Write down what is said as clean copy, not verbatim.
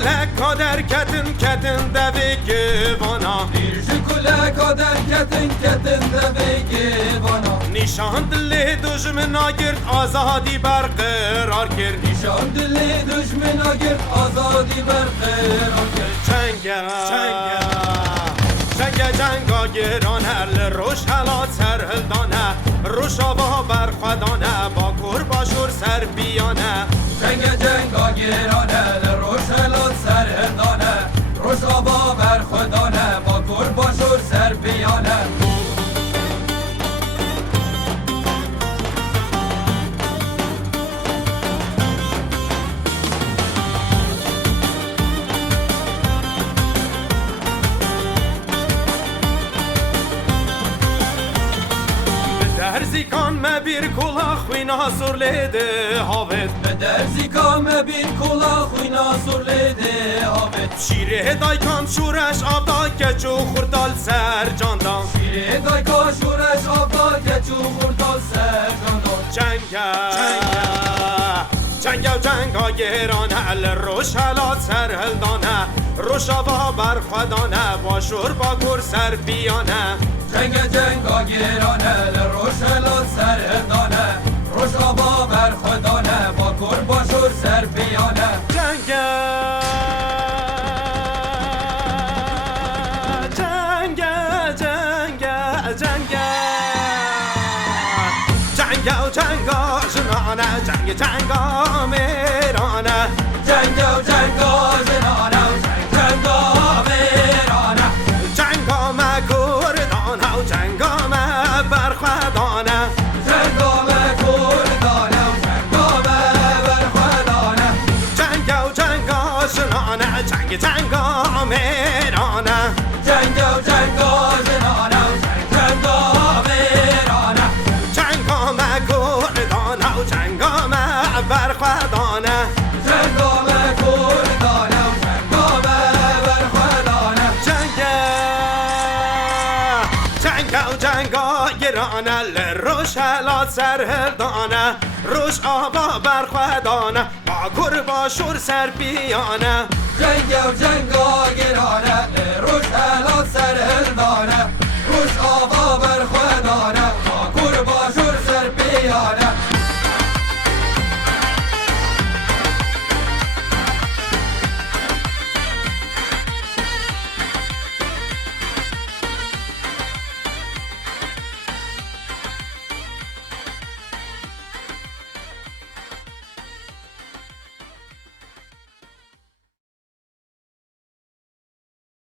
کله کادر کتن دوی گوانا کله کادر کتن دوی گوانا نشان دل دشمنا گرد آزادی برقرار کرد نشان دل دشمنا گرد آزادی برقرار کرد جنگا گرانه لروش حالات سرهلدانه روش آبا برخودانه با کور باشور سر بیانه جنگا گرانه لروش حالات سرهلدانه روش آبا برخودانه با کور باشور سر بیانه درزیکان مبیر کلا خوینا سرلیده هاوت درزیکان مبیر کلا خوینا سرلیده هاوت شیره دایکان شورش آبدا کچو خوردال سر جاندان شیره دایکان شورش آبدا کچو خوردال سر جاندان جنگا گرانه لروش حالات سرهلدانه روش آبا برخودانه باشور با کور سر بیانه جنگا گرانه لروش حالات سرهلدانه روش آبا برخودانه با کور باشور سر بیانه جنگا جنانه جنگا میرانه جنگا جنانه جنگا میرانه جنگا مکردانه و جنگا برخودانه جنگا مکردانه و جنگا برخودانه جنگا جنانه جنگا میرانه جنگا جنانه جنگا میرانه جنگا مکردانه و جنگا برخودانه جنگا مکردانه و جنگا برخودانه جنگا گرانه لروش حالات سرهلدانه روش آبا برخودانه با کور باشور سر بیانه جنگا گرانه روش حالات سرهلدانه روش آبا برخودانه با کور باشور سر بیانه